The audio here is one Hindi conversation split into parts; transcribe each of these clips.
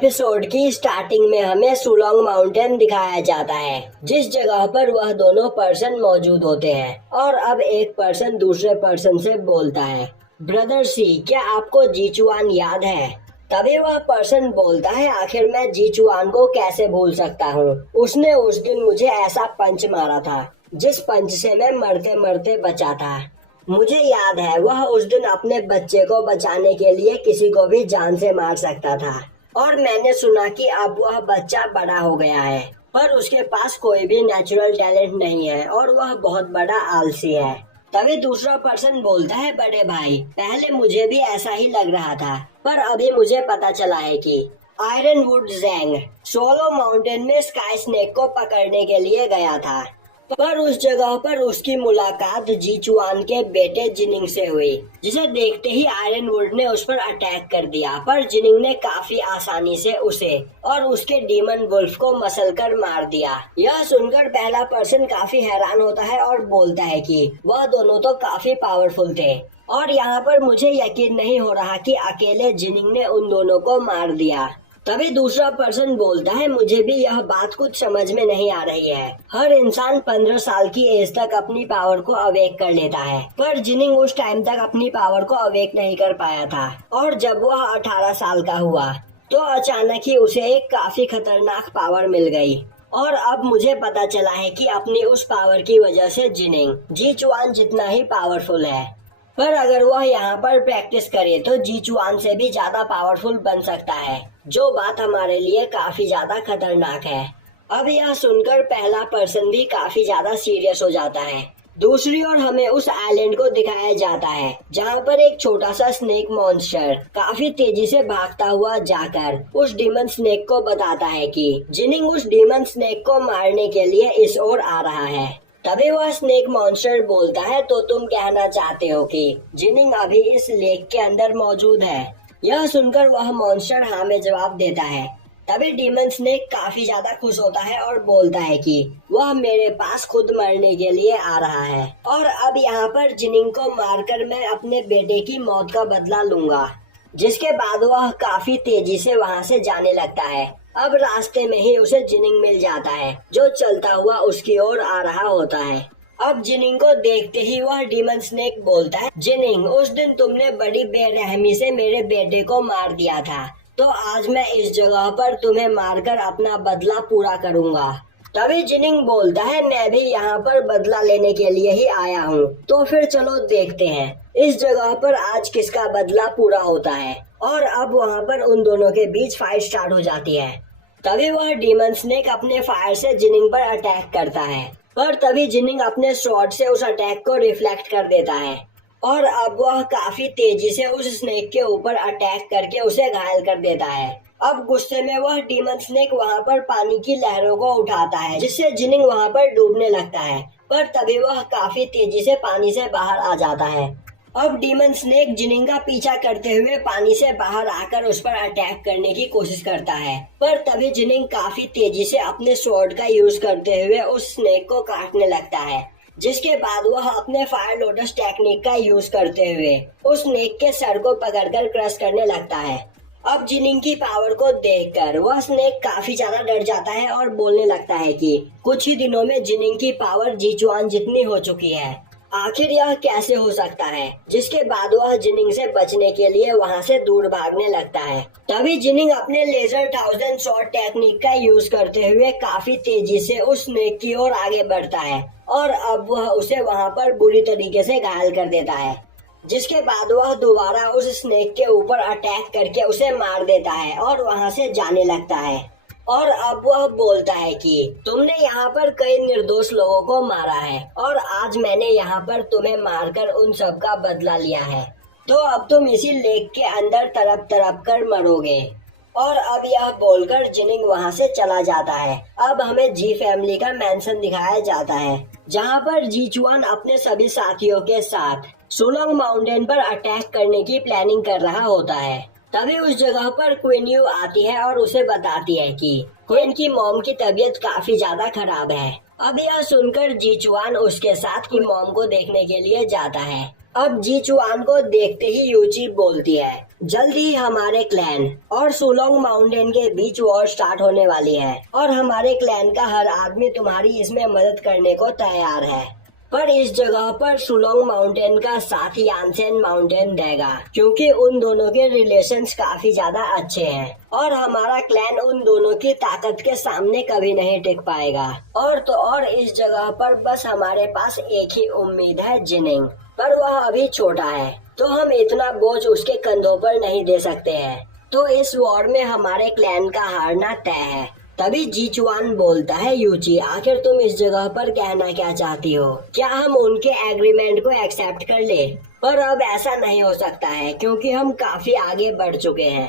एपिसोड की स्टार्टिंग में हमें सुलोंग माउंटेन दिखाया जाता है, जिस जगह पर वह दोनों पर्सन मौजूद होते हैं। और अब एक पर्सन दूसरे पर्सन से बोलता है, ब्रदर सी, क्या आपको जीचुआन याद है? तभी वह पर्सन बोलता है, आखिर मैं जीचुआन को कैसे भूल सकता हूँ। उसने उस दिन मुझे ऐसा पंच मारा था जिस पंच से मैं मरते मरते बचा था। मुझे याद है वह उस दिन अपने बच्चे को बचाने के लिए किसी को भी जान से मार सकता था। और मैंने सुना कि अब वह बच्चा बड़ा हो गया है, पर उसके पास कोई भी नेचुरल टैलेंट नहीं है और वह बहुत बड़ा आलसी है। तभी दूसरा पर्सन बोलता है, बड़े भाई, पहले मुझे भी ऐसा ही लग रहा था, पर अभी मुझे पता चला है कि आयरनवुड ज़ैंग सोलो माउंटेन में स्काई स्नेक को पकड़ने के लिए गया था, पर उस जगह पर उसकी मुलाकात जीचुआन के बेटे जिनिंग से हुई, जिसे देखते ही आयरनवुड ने उस पर अटैक कर दिया। पर जिनिंग ने काफी आसानी से उसे और उसके डीमन वुल्फ को मसल कर मार दिया। यह सुनकर पहला पर्सन काफी हैरान होता है और बोलता है कि वह दोनों तो काफी पावरफुल थे और यहाँ पर मुझे यकीन नहीं हो रहा कि अकेले जिनिंग ने उन दोनों को मार दिया। तभी दूसरा पर्सन बोलता है, मुझे भी यह बात कुछ समझ में नहीं आ रही है। हर इंसान 15 साल की एज तक अपनी पावर को अवेक कर लेता है, पर जिनिंग उस टाइम तक अपनी पावर को अवेक नहीं कर पाया था। और जब वह 18 साल का हुआ तो अचानक ही उसे एक काफी खतरनाक पावर मिल गई। और अब मुझे पता चला है कि अपनी उस पावर की वजह से जिनिंग जीचुआन जितना ही पावरफुल है, पर अगर वह यहाँ पर प्रैक्टिस करे तो जीचुआन से भी ज्यादा पावरफुल बन सकता है, जो बात हमारे लिए काफी ज्यादा खतरनाक है। अब यह सुनकर पहला पर्सन भी काफी ज्यादा सीरियस हो जाता है। दूसरी ओर हमें उस आइलैंड को दिखाया जाता है जहाँ पर एक छोटा सा स्नेक मॉन्स्टर काफी तेजी से भागता हुआ जाकर उस डीमन स्नेक को बताता है कि जिनिंग उस डीमन स्नेक को मारने के लिए इस ओर आ रहा है। तभी वह स्नेक मॉन्स्टर बोलता है, तो तुम कहना चाहते हो कि जिनिंग अभी इस लेक के अंदर मौजूद है? यह सुनकर वह मॉन्स्टर हाँ में जवाब देता है। तभी डीमन स्नेक काफी ज्यादा खुश होता है और बोलता है कि वह मेरे पास खुद मरने के लिए आ रहा है और अब यहाँ पर जिनिंग को मारकर मैं अपने बेटे की मौत का बदला लूंगा। जिसके बाद वह काफी तेजी से वहाँ से जाने लगता है। अब रास्ते में ही उसे जिनिंग मिल जाता है, जो चलता हुआ उसकी ओर आ रहा होता है। अब जिनिंग को देखते ही वह डीमन स्नेक बोलता है, जिनिंग, उस दिन तुमने बड़ी बेरहमी से मेरे बेटे को मार दिया था, तो आज मैं इस जगह पर तुम्हें मारकर अपना बदला पूरा करूंगा। तभी जिनिंग बोलता है, मैं भी यहाँ पर बदला लेने के लिए ही आया हूँ, तो फिर चलो देखते हैं इस जगह पर आज किसका बदला पूरा होता है। और अब वहाँ पर उन दोनों के बीच फाइट स्टार्ट हो जाती है। तभी वह डीमन स्नेक अपने फायर से जिनिंग पर अटैक करता है, पर तभी जिनिंग अपने स्वॉर्ड से उस अटैक को रिफ्लेक्ट कर देता है और अब वह काफी तेजी से उस स्नेक के ऊपर अटैक करके उसे घायल कर देता है। अब गुस्से में वह डीमन स्नेक वहाँ पर पानी की लहरों को उठाता है, जिससे जिनिंग वहाँ पर डूबने लगता है, पर तभी वह काफी तेजी से पानी से बाहर आ जाता है। अब डीमन स्नेक जिनिंग का पीछा करते हुए पानी से बाहर आकर उस पर अटैक करने की कोशिश करता है, पर तभी जिनिंग काफी तेजी से अपने स्वॉर्ड का यूज करते हुए उस स्नेक को काटने लगता है। जिसके बाद वह अपने फायर लोटस टेक्निक का यूज करते हुए उस स्नेक के सर को पकड़कर क्रश करने लगता है। अब जिनिंग की पावर को देखकर वह स्नेक काफी ज्यादा डर जाता है और बोलने लगता है कि कुछ ही दिनों में जिनिंग की पावर जीचुआन जितनी हो चुकी है, आखिर यह कैसे हो सकता है। जिसके बाद वह जिनिंग से बचने के लिए वहां से दूर भागने लगता है। तभी जिनिंग अपने लेजर 1000 शॉट टेक्निक का यूज करते हुए काफी तेजी से उस स्नेक की ओर आगे बढ़ता है और अब वह उसे वहां पर बुरी तरीके से घायल कर देता है। जिसके बाद वह दोबारा उस स्नेक के ऊपर अटैक करके उसे मार देता है और वहां से जाने लगता है। और अब वह बोलता है कि तुमने यहाँ पर कई निर्दोष लोगों को मारा है और आज मैंने यहाँ पर तुम्हें मारकर उन सब का बदला लिया है, तो अब तुम इसी लेक के अंदर तड़प तड़प कर मरोगे। और अब यह बोलकर जिनिंग वहाँ से चला जाता है। अब हमें जी फैमिली का मेंशन दिखाया जाता है, जहाँ पर जीचुआन अपने सभी साथियों के साथ सुलोंग माउंटेन पर अटैक करने की प्लानिंग कर रहा होता है। तभी उस जगह पर क्वीन यू आती है और उसे बताती है कि क्वीन की मॉम की तबीयत काफी ज्यादा खराब है। अब यह सुनकर जीचुआन उसके साथ की मॉम को देखने के लिए जाता है। अब जी चुआन को देखते ही यूची बोलती है, जल्दी ही हमारे क्लैन और सुलोंग माउंटेन के बीच वॉर स्टार्ट होने वाली है और हमारे क्लैन का हर आदमी तुम्हारी इसमें मदद करने को तैयार है। पर इस जगह पर सुलोंग माउंटेन का साथ ही यानसेन माउंटेन देगा, क्योंकि उन दोनों के रिलेशंस काफी ज्यादा अच्छे हैं और हमारा क्लैन उन दोनों की ताकत के सामने कभी नहीं टिक पाएगा। और इस जगह पर बस हमारे पास एक ही उम्मीद है, जिनिंग, पर वह अभी छोटा है तो हम इतना बोझ उसके कंधों पर नहीं दे सकते हैं। तो इस वॉर में हमारे क्लैन का हारना तय है। तभी जी चुआन बोलता है, यूची, आखिर तुम इस जगह पर कहना क्या चाहती हो? क्या हम उनके एग्रीमेंट को एक्सेप्ट कर ले? पर अब ऐसा नहीं हो सकता है क्योंकि हम काफी आगे बढ़ चुके हैं।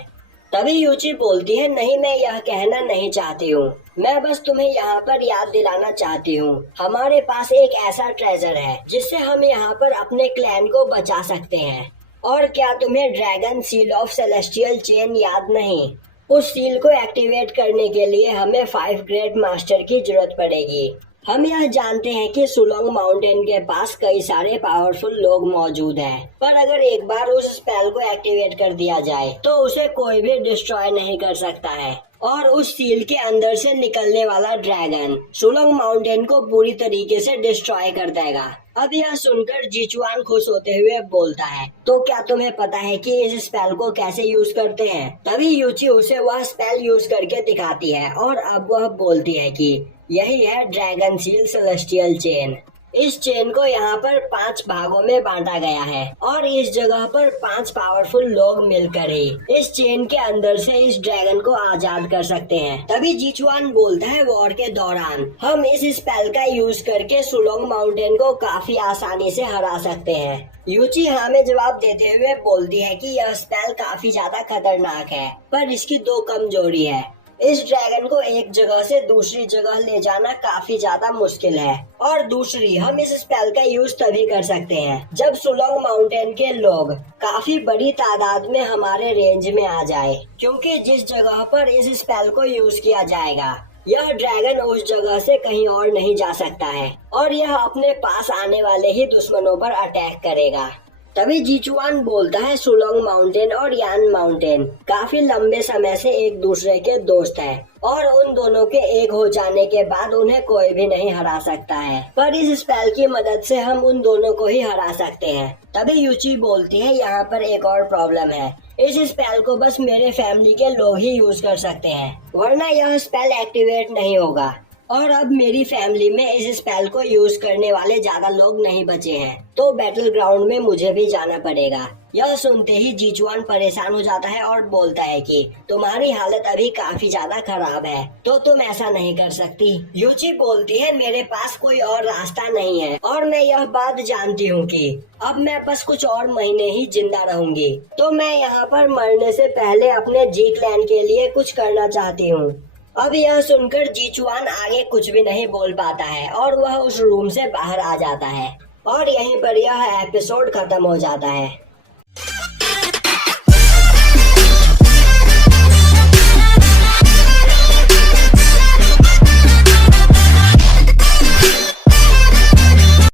तभी यूची बोलती है, नहीं, मैं यह कहना नहीं चाहती हूँ, मैं बस तुम्हें यहाँ पर याद दिलाना चाहती हूँ, हमारे पास एक ऐसा ट्रेजर है जिससे हम यहाँ पर अपने क्लैन को बचा सकते हैं। और क्या तुम्हें dragon seal of celestial chain याद नहीं? उस सील को एक्टिवेट करने के लिए हमें 5 ग्रेट मास्टर की जरूरत पड़ेगी। हम यह जानते हैं कि सुलोंग माउंटेन के पास कई सारे पावरफुल लोग मौजूद हैं, पर अगर एक बार उस स्पेल को एक्टिवेट कर दिया जाए तो उसे कोई भी डिस्ट्रॉय नहीं कर सकता है और उस सील के अंदर से निकलने वाला ड्रैगन सुलोंग माउंटेन को पूरी तरीके से डिस्ट्रॉय कर देगा। अब यह सुनकर जीचुआन खुश होते हुए बोलता है, तो क्या तुम्हें पता है कि इस स्पेल को कैसे यूज करते हैं? तभी यूची उसे वह स्पेल यूज करके दिखाती है और अब वह बोलती है कि यही है ड्रैगन सील सेलेस्टियल चेन। इस चेन को यहाँ पर 5 भागों में बांटा गया है और इस जगह पर 5 पावरफुल लोग मिलकर ही इस चेन के अंदर से इस ड्रैगन को आजाद कर सकते हैं। तभी जीचुआन बोलता है, वॉर के दौरान हम इस स्पेल का यूज करके सुलोंग माउंटेन को काफी आसानी से हरा सकते हैं। यूची हाँ में जवाब देते हुए बोलती है कि यह स्पेल काफी ज्यादा खतरनाक है, पर इसकी 2 कमजोरी है। इस ड्रैगन को एक जगह से दूसरी जगह ले जाना काफी ज्यादा मुश्किल है और दूसरी, हम इस स्पेल का यूज तभी कर सकते हैं जब सुलोंग माउंटेन के लोग काफी बड़ी तादाद में हमारे रेंज में आ जाए, क्योंकि जिस जगह पर इस स्पेल को यूज किया जाएगा यह ड्रैगन उस जगह से कहीं और नहीं जा सकता है और यह अपने पास आने वाले ही दुश्मनों पर अटैक करेगा। तभी जीचुआन बोलता है, सुलोंग माउंटेन और यान माउंटेन काफी लंबे समय से एक दूसरे के दोस्त हैं और उन दोनों के एक हो जाने के बाद उन्हें कोई भी नहीं हरा सकता है, पर इस स्पेल की मदद से हम उन दोनों को ही हरा सकते हैं। तभी यूची बोलती है, यहाँ पर एक और प्रॉब्लम है, इस स्पेल को बस मेरे फैमिली के लोग ही यूज कर सकते हैं, वरना यह स्पेल एक्टिवेट नहीं होगा और अब मेरी फैमिली में इस स्पेल को यूज करने वाले ज्यादा लोग नहीं बचे हैं, तो बैटल ग्राउंड में मुझे भी जाना पड़ेगा। यह सुनते ही जीचुआन परेशान हो जाता है और बोलता है कि तुम्हारी हालत अभी काफी ज्यादा खराब है, तो तुम ऐसा नहीं कर सकती। यूची बोलती है, मेरे पास कोई और रास्ता नहीं है और मैं यह बात जानती हूँ कि अब मैं बस कुछ और महीने ही जिंदा रहूंगी, तो मैं यहाँ पर मरने से पहले अपने जी क्लैन के लिए कुछ करना चाहती हूँ। अब यह सुनकर जीचुआन आगे कुछ भी नहीं बोल पाता है और वह उस रूम से बाहर आ जाता है और यहीं पर यह एपिसोड खत्म हो जाता है।